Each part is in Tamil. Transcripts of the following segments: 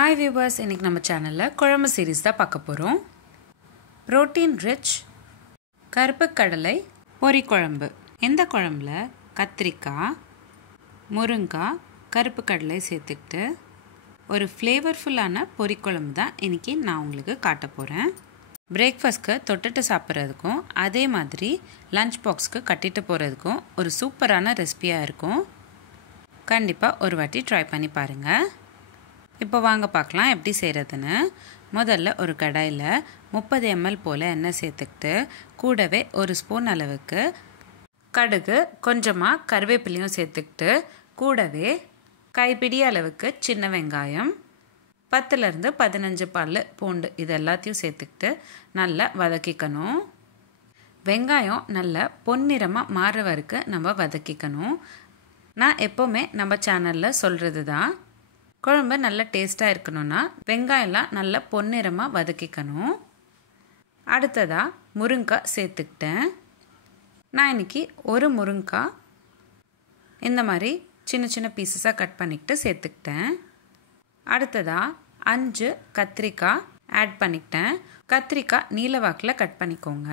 Hi viewers, இன்னைக்கு நம்ம சேனல்ல குழம்பு சீரிஸ் தான் பார்க்க போறோம். புரோட்டீன் ரிச் கருப்பு கடலை பொரி குழம்பு. இந்த குழம்புல கத்திரிக்காய், முருங்காய், கருப்பு கடலை சேர்த்துக்கிட்டு ஒரு ஃப்ளேவர்ஃபுல்லான பொரி குழம்பு தான் இன்னைக்கு நான் உங்களுக்கு காட்ட போறேன். பிரேக்ஃபாஸ்ட்க்கு தொட்டுட்டு சாப்பிட்றதுக்கும் அதே மாதிரி லஞ்ச் பாக்ஸ்க்கு கட்டிட்டு போகிறதுக்கும் ஒரு சூப்பரான ரெசிபியாக இருக்கும். கண்டிப்பாக ஒரு வாட்டி ட்ரை பண்ணி பாருங்கள். இப்போ வாங்க பார்க்கலாம் எப்படி செய்கிறதுன்னு. முதல்ல ஒரு கடாயில் 30 ml போல் எண்ணெய் சேர்த்துக்கிட்டு கூடவே ஒரு ஸ்பூன் அளவுக்கு கடுகு, கொஞ்சமாக கருவேப்பிலையும் சேர்த்துக்கிட்டு கூடவே கைப்பிடி அளவுக்கு சின்ன வெங்காயம், 10லேருந்து 15 பல் பூண்டு இது எல்லாத்தையும் சேர்த்துக்கிட்டு நல்லா வதக்கிக்கணும். வெங்காயம் நல்லா பொன்னிறமாக மாறுற வரைக்கும் நம்ம வதக்கிக்கணும். நான் எப்போவுமே நம்ம சேனலில் சொல்கிறது தான், குழம்பு நல்ல டேஸ்ட்டாக இருக்கணும்னா வெங்காயம்லாம் நல்லா பொன்னிறமாக வதக்கிக்கணும். அடுத்ததாக முருங்காய் சேர்த்துக்கிட்டேன். நான் இன்றைக்கி ஒரு முருங்காய் இந்த மாதிரி சின்ன சின்ன பீசஸாக கட் பண்ணிக்கிட்டு சேர்த்துக்கிட்டேன். அடுத்ததாக 5 கத்திரிக்காய் ஆட் பண்ணிக்கிட்டேன். கத்திரிக்காய் நீல வாக்கில் கட் பண்ணிக்கோங்க.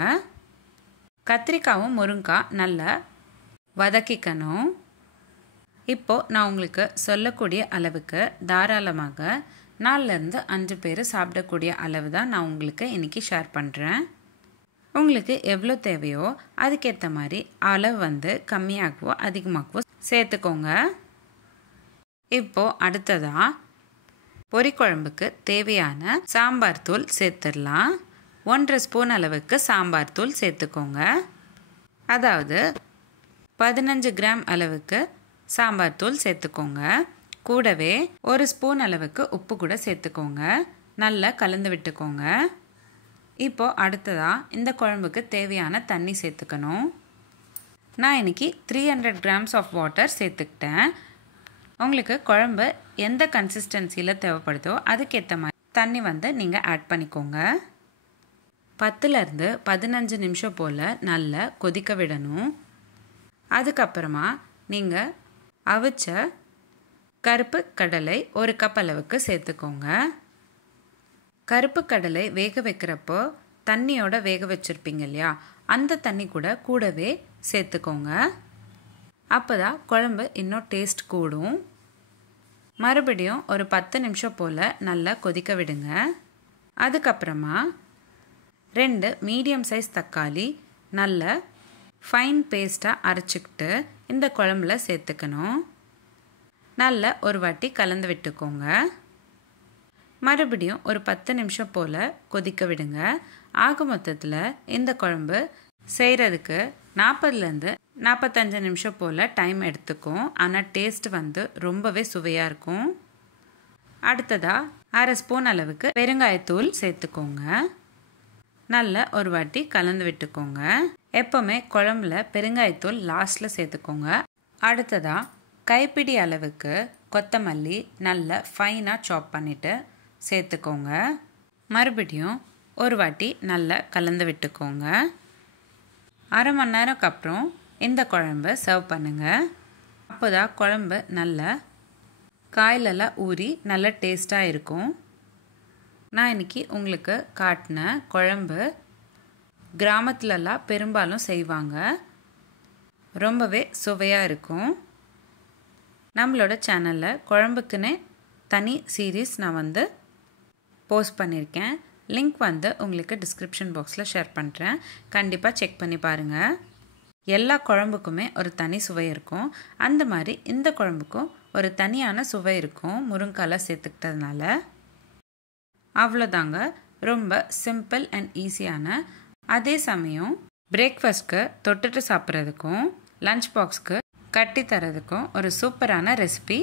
கத்திரிக்காயும் முருங்காய் நல்லா வதக்கிக்கணும். இப்போது நான் உங்களுக்கு சொல்லக்கூடிய அளவுக்கு தாராளமாக 4லேருந்து 5 பேர் சாப்பிடக்கூடிய அளவு தான் நான் உங்களுக்கு இன்றைக்கி ஷேர் பண்ணுறேன். உங்களுக்கு எவ்வளோ தேவையோ அதுக்கேற்ற மாதிரி அளவு வந்து கம்மியாகவோ அதிகமாகவோ சேர்த்துக்கோங்க. இப்போது அடுத்ததாக பொரிக்குழம்புக்கு தேவையான சாம்பார் தூள் சேர்த்துடலாம். 1.5 ஸ்பூன் அளவுக்கு சாம்பார் தூள் சேர்த்துக்கோங்க. அதாவது 15 கிராம் அளவுக்கு சாம்பார் தூள் சேர்த்துக்கோங்க. கூடவே 1 ஸ்பூன் அளவுக்கு உப்பு கூட சேர்த்துக்கோங்க. நல்லா கலந்து விட்டுக்கோங்க. இப்போது அடுத்ததாக இந்த குழம்புக்கு தேவையான தண்ணி சேர்த்துக்கணும். நான் இன்றைக்கி 300 grams ஆஃப் வாட்டர் சேர்த்துக்கிட்டேன். உங்களுக்கு குழம்பு எந்த கன்சிஸ்டன்சியில் தேவைப்படுதோ அதுக்கேற்ற மாதிரி தண்ணி வந்து நீங்கள் ஆட் பண்ணிக்கோங்க. 10லேருந்து 15 நிமிஷம் போல் நல்லா கொதிக்க விடணும். அதுக்கப்புறமா நீங்கள் அவிச்ச கருப்பு கடலை 1 கப் அளவுக்கு சேர்த்துக்கோங்க. கருப்பு கடலை வேக வைக்கிறப்போ தண்ணியோட வேக வச்சுருப்பீங்க இல்லையா, அந்த தண்ணி கூடவே சேர்த்துக்கோங்க. அப்போ தான் குழம்பு இன்னும் டேஸ்ட் கூடும். மறுபடியும் ஒரு 10 நிமிஷம் போல் நல்லா கொதிக்க விடுங்க. அதுக்கப்புறமா 2 மீடியம் சைஸ் தக்காளி நல்ல ஃபைன் பேஸ்ட்டாக அரைச்சிக்கிட்டு இந்த குழம்புல சேர்த்துக்கணும். நல்லா ஒரு வாட்டி கலந்து விட்டுக்கோங்க. மறுபடியும் ஒரு 10 நிமிஷம் போல் கொதிக்க விடுங்க. ஆக மொத்தத்தில் இந்த குழம்பு செய்கிறதுக்கு 40லேருந்து 45 நிமிஷம் போல் டைம் எடுத்துக்கும். ஆனால் டேஸ்ட் வந்து ரொம்பவே சுவையாக இருக்கும். அடுத்ததாக 1/2 ஸ்பூன் அளவுக்கு பெருங்காயத்தூள் சேர்த்துக்கோங்க. நல்லா ஒரு வாட்டி கலந்து விட்டுக்கோங்க. எப்போவுமே குழம்புல பெருங்காயத்தூள் லாஸ்ட்டில் சேர்த்துக்கோங்க. அடுத்ததாக கைப்பிடி அளவுக்கு கொத்தமல்லி நல்லா ஃபைனாக சாப் பண்ணிவிட்டு சேர்த்துக்கோங்க. மறுபடியும் ஒரு வாட்டி நல்லா கலந்து விட்டுக்கோங்க. 1/2 மணி நேரம்க்கு அப்புறம் இந்த குழம்பு சர்வ் பண்ணுங்கள். அப்போ தான் குழம்பு நல்லா காயிலெல்லாம் ஊறி நல்ல டேஸ்ட்டாக இருக்கும். நான் இன்றைக்கி உங்களுக்கு காட்டின குழம்பு கிராமத்துலலாம் பெரும்பாலும் செய்வாங்க. ரொம்பவே சுவையாக இருக்கும். நம்மளோட சேனலில் குழம்புக்குன்னே தனி சீரீஸ் நான் வந்து போஸ்ட் பண்ணியிருக்கேன். லிங்க் வந்து உங்களுக்கு டிஸ்கிரிப்ஷன் பாக்ஸில் ஷேர் பண்ணுறேன். கண்டிப்பாக செக் பண்ணி பாருங்கள். எல்லா குழம்புக்குமே ஒரு தனி சுவை இருக்கும். அந்த மாதிரி இந்த குழம்புக்கும் ஒரு தனியான சுவை இருக்கும் முருங்காய் சேர்த்துக்கிட்டதுனால. அவ்வளோதாங்க. ரொம்ப சிம்பிள் அண்ட் ஈஸியான, அதே சமயம் பிரேக்ஃபாஸ்ட்க்கு தொட்டுட்டு சாப்பிட்றதுக்கும் லஞ்ச் பாக்ஸ்க்கு கட்டி தரதுக்கும் ஒரு சூப்பரான ரெசிபி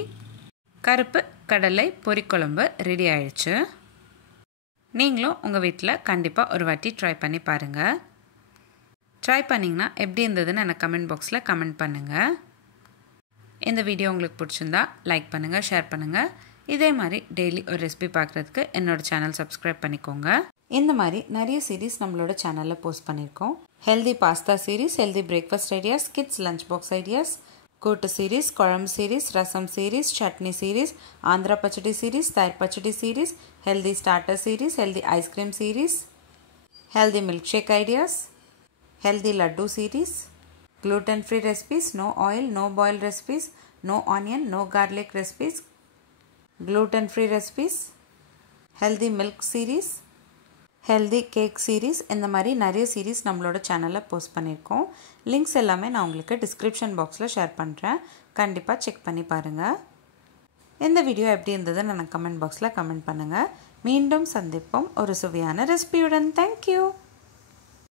கருப்பு கடலை பொரிக்குழம்பு ரெடி ஆயிடுச்சு. நீங்களும் உங்கள் வீட்டில் கண்டிப்பாக ஒரு வாட்டி ட்ரை பண்ணி பாருங்கள். ட்ரை பண்ணிங்கன்னா எப்படி இருந்ததுன்னு எனக்கு கமெண்ட் பாக்ஸில் கமெண்ட் பண்ணுங்கள். இந்த வீடியோ உங்களுக்கு பிடிச்சிருந்தா லைக் பண்ணுங்கள், ஷேர் பண்ணுங்கள். இதே மாதிரி டெய்லி ஒரு ரெசிபி பார்க்குறதுக்கு என்னோடய சேனல் சப்ஸ்கிரைப் பண்ணிக்கோங்க. இந்த மாதிரி நிறைய சீரீஸ் நம்மளோட சேனலில் போஸ்ட் பண்ணியிருக்கோம். Healthy pasta series, healthy breakfast ideas, kids lunch box ideas, kootu series, kuzhambu series, rasam series, chutney series, Andhra pachadi series, தயிர் pachadi series, healthy starter series, healthy ice cream series, healthy milkshake ideas, healthy laddu series, gluten free recipes, no oil, no boil recipes, no onion, no garlic recipes, gluten free recipes, healthy milk series, healthy cake series. இந்த மாதிரி நிறைய சீரீஸ் நம்மளோட சேனலில் போஸ்ட் பண்ணியிருக்கோம். லிங்க்ஸ் எல்லாமே நான் உங்களுக்கு டிஸ்கிரிப்ஷன் பாக்ஸில் ஷேர் பண்ணுறேன். கண்டிப்பாக செக் பண்ணி பாருங்கள். இந்த வீடியோ எப்படி இருந்ததுன்னு எனக்கு கமெண்ட் பாக்ஸில் கமெண்ட் பண்ணுங்கள். மீண்டும் சந்திப்போம் ஒரு சுவையான ரெசிபியுடன். தேங்க்யூ.